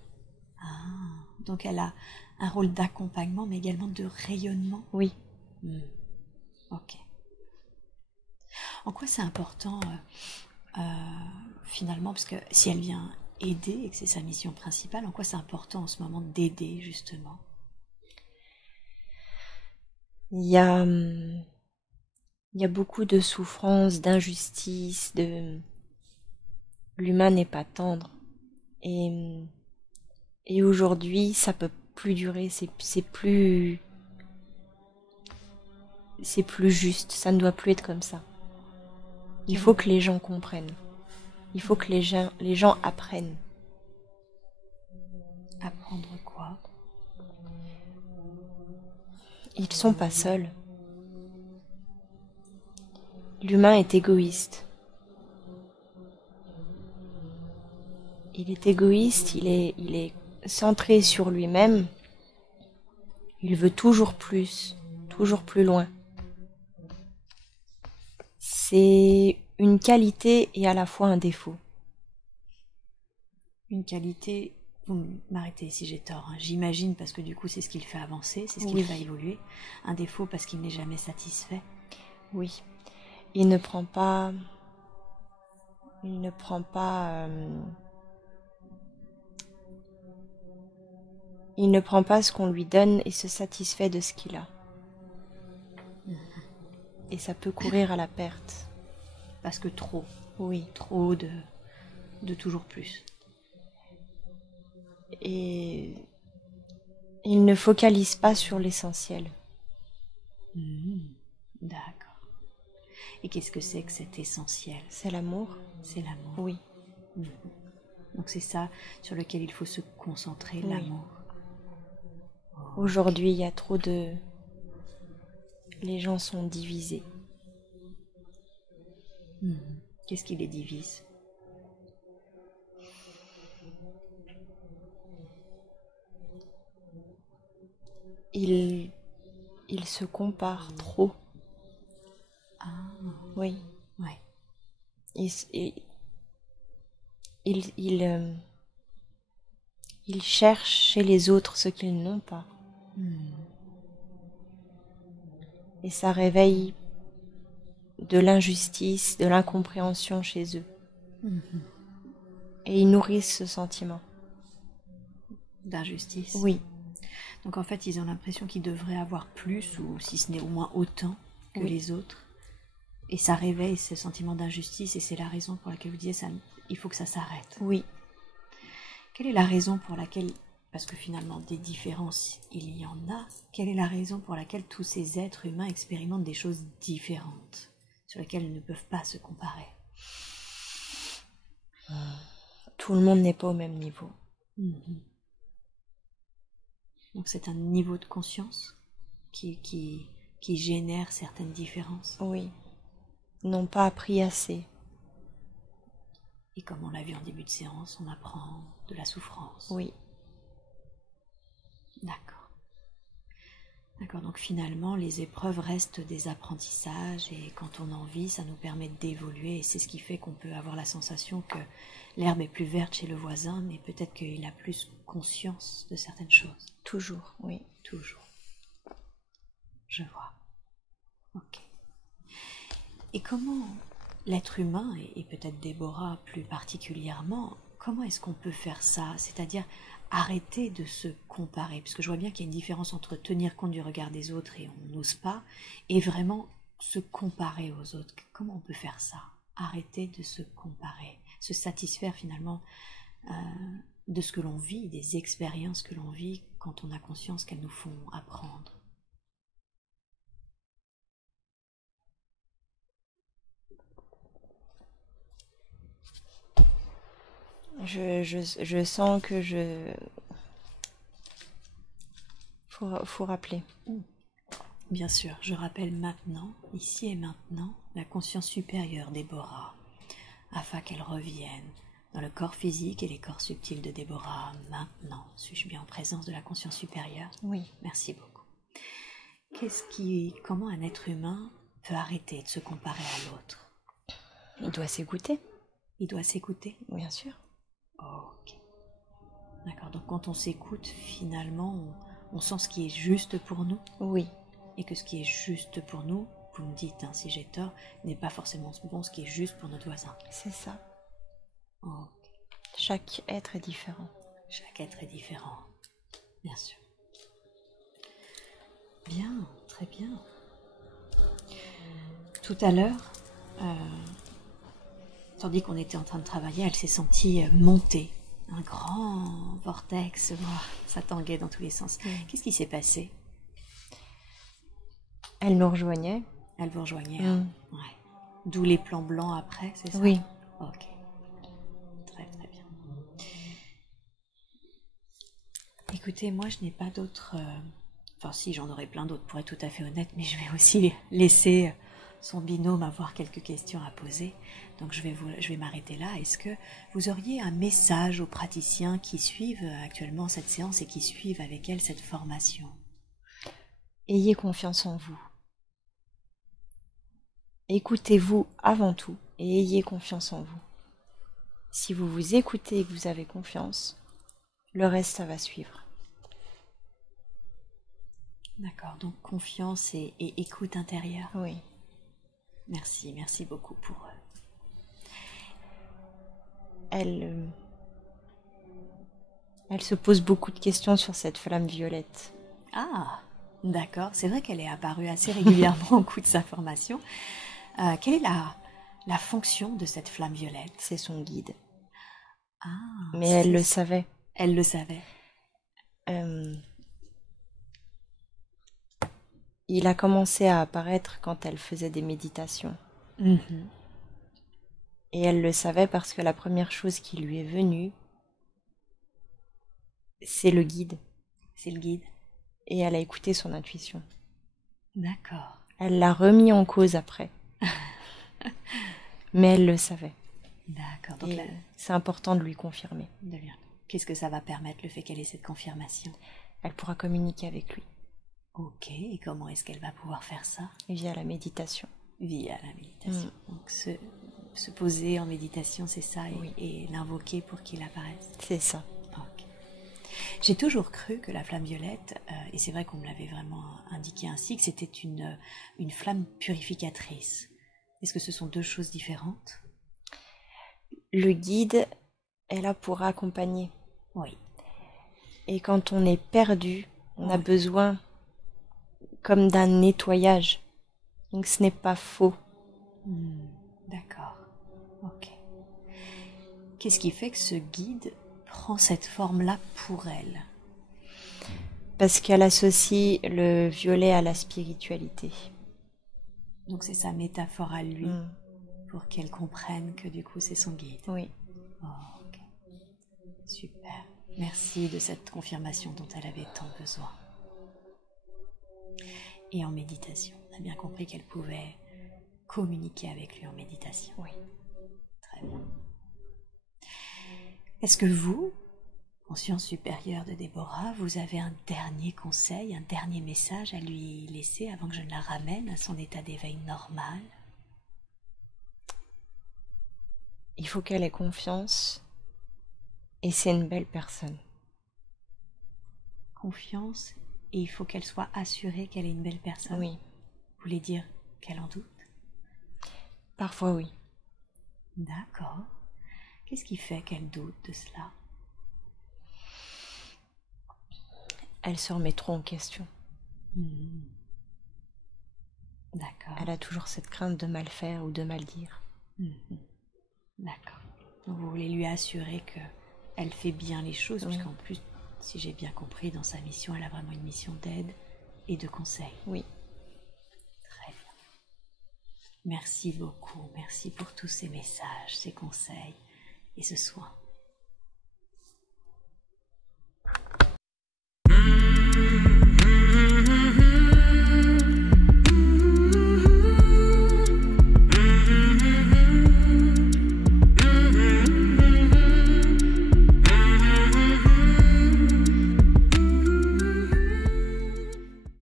Ah, donc elle a un rôle d'accompagnement, mais également de rayonnement. Oui. Ok. En quoi c'est important, finalement, parce que si elle vient aider et que c'est sa mission principale, en quoi c'est important en ce moment d'aider, justement? Il y a beaucoup de souffrance, d'injustice, L'humain n'est pas tendre. Et aujourd'hui, ça peut plus durer, c'est plus juste, ça ne doit plus être comme ça. Il faut que les gens comprennent. Il faut que les gens apprennent. Apprendre quoi? Ils sont pas seuls. L'humain est égoïste. Il est égoïste, il est centré sur lui-même. Il veut toujours plus loin. C'est une qualité et à la fois un défaut. Une qualité, vous m'arrêtez si j'ai tort, hein. J'imagine, parce que du coup c'est ce qui le fait avancer, c'est ce qui le fait évoluer. Un défaut parce qu'il n'est jamais satisfait. Oui. Il ne prend pas ce qu'on lui donne et se satisfait de ce qu'il a. Et ça peut courir à la perte. Parce que trop. Oui. Trop de toujours plus. Et il ne focalise pas sur l'essentiel. D'accord. Et qu'est-ce que c'est que cet essentiel? C'est l'amour. C'est l'amour. Oui. Donc c'est ça sur lequel il faut se concentrer, l'amour. Aujourd'hui, il y a trop de... Les gens sont divisés. Qu'est-ce qui les divise? Ils se comparent trop. Ah. Oui. Ouais. Ils cherchent chez les autres ce qu'ils n'ont pas. Et ça réveille de l'injustice, de l'incompréhension chez eux. Et ils nourrissent ce sentiment. D'injustice? Oui. Donc en fait, ils ont l'impression qu'ils devraient avoir plus, ou si ce n'est au moins autant que les autres. Et ça réveille ce sentiment d'injustice, et c'est la raison pour laquelle vous disiez il faut que ça s'arrête. Oui. Quelle est la raison pour laquelle, parce que finalement des différences il y en a, quelle est la raison pour laquelle tous ces êtres humains expérimentent des choses différentes, sur lesquelles ils ne peuvent pas se comparer? Tout le monde n'est pas au même niveau. Donc c'est un niveau de conscience qui génère certaines différences. Oui. N'ont pas appris assez. Et comme on l'a vu en début de séance, on apprend de la souffrance. Oui. D'accord. D'accord, donc finalement, les épreuves restent des apprentissages et quand on en vit, ça nous permet d'évoluer et c'est ce qui fait qu'on peut avoir la sensation que l'herbe est plus verte chez le voisin, mais peut-être qu'il a plus conscience de certaines choses. Toujours, oui. Toujours. Je vois. Ok. Et comment l'être humain, et peut-être Déborah plus particulièrement, comment est-ce qu'on peut faire ça? C'est-à-dire arrêter de se comparer, parce que je vois bien qu'il y a une différence entre tenir compte du regard des autres et on n'ose pas, et vraiment se comparer aux autres. Comment on peut faire ça? Arrêter de se comparer, se satisfaire finalement de ce que l'on vit, des expériences que l'on vit quand on a conscience qu'elles nous font apprendre. Je sens que Faut rappeler. Bien sûr, je rappelle maintenant, ici et maintenant, la conscience supérieure Déborah, afin qu'elle revienne dans le corps physique et les corps subtils de Déborah. Maintenant, suis-je bien en présence de la conscience supérieure? Oui. Merci beaucoup. Comment un être humain peut arrêter de se comparer à l'autre? Il doit s'écouter. Il doit s'écouter? Bien sûr. Ok. D'accord, donc quand on s'écoute, finalement, on sent ce qui est juste pour nous? Oui. Et que ce qui est juste pour nous, vous me dites si j'ai tort, n'est pas forcément bon ce qui est juste pour notre voisin. C'est ça. Ok. Chaque être est différent. Chaque être est différent, bien sûr. Bien, très bien. Tout à l'heure, tandis qu'on était en train de travailler, elle s'est sentie monter. Un grand vortex, ça tanguait dans tous les sens. Qu'est-ce qui s'est passé? Elle nous rejoignait. Elle vous rejoignait, ouais. D'où les plans blancs après, c'est ça? Oui. Ok. Très très bien. Écoutez, moi je n'ai pas d'autres... Enfin si, j'en aurais plein d'autres pour être tout à fait honnête, mais je vais aussi laisser son binôme avoir quelques questions à poser. Donc je vais m'arrêter là. Est-ce que vous auriez un message aux praticiens qui suivent actuellement cette séance et qui suivent avec elle cette formation? Ayez confiance en vous. Écoutez-vous avant tout et ayez confiance en vous. Si vous vous écoutez et que vous avez confiance, le reste, ça va suivre. D'accord, donc confiance et écoute intérieure. Oui. Merci beaucoup pour... Elle se pose beaucoup de questions sur cette flamme violette. Ah, d'accord, c'est vrai qu'elle est apparue assez régulièrement au cours de sa formation. Quelle est la fonction de cette flamme violette? C'est son guide. Ah, mais elle le savait. Elle le savait. Il a commencé à apparaître quand elle faisait des méditations. Et elle le savait parce que la première chose qui lui est venue, c'est le guide. C'est le guide. Et elle a écouté son intuition. D'accord. Elle l'a remis en cause après. Mais elle le savait. D'accord. Donc et c'est important de lui confirmer. Qu'est-ce que ça va permettre, le fait qu'elle ait cette confirmation? Elle pourra communiquer avec lui. Ok, et comment est-ce qu'elle va pouvoir faire ça? Via la méditation. Via la méditation. Donc se poser en méditation, c'est ça, et l'invoquer pour qu'il apparaisse. C'est ça. Ok. J'ai toujours cru que la flamme violette, et c'est vrai qu'on me l'avait vraiment indiqué ainsi, que c'était une flamme purificatrice. Est-ce que ce sont deux choses différentes? Le guide est là pour accompagner. Oui. Et quand on est perdu, on a besoin comme d'un nettoyage. Donc ce n'est pas faux. D'accord. Ok. Qu'est-ce qui fait que ce guide prend cette forme-là pour elle? Parce qu'elle associe le violet à la spiritualité. Donc c'est sa métaphore à lui, pour qu'elle comprenne que du coup c'est son guide. Oui. Oh, ok. Super. Merci de cette confirmation dont elle avait tant besoin. Et en méditation, on a bien compris qu'elle pouvait communiquer avec lui en méditation. Oui. Très bien. Est-ce que vous, conscience supérieure de Déborah, vous avez un dernier conseil, un dernier message à lui laisser avant que je ne la ramène à son état d'éveil normal? Il faut qu'elle ait confiance et c'est une belle personne. Confiance, et il faut qu'elle soit assurée qu'elle est une belle personne. Oui. Vous voulez dire qu'elle en doute? Parfois oui. D'accord. Qu'est-ce qui fait qu'elle doute de cela? Elle se remet trop en question. D'accord. Elle a toujours cette crainte de mal faire ou de mal dire. D'accord. Donc vous voulez lui assurer qu'elle fait bien les choses, puisqu'en plus, si j'ai bien compris, dans sa mission, elle a vraiment une mission d'aide et de conseil. Oui. Très bien. Merci beaucoup. Merci pour tous ces messages, ces conseils et ce soin.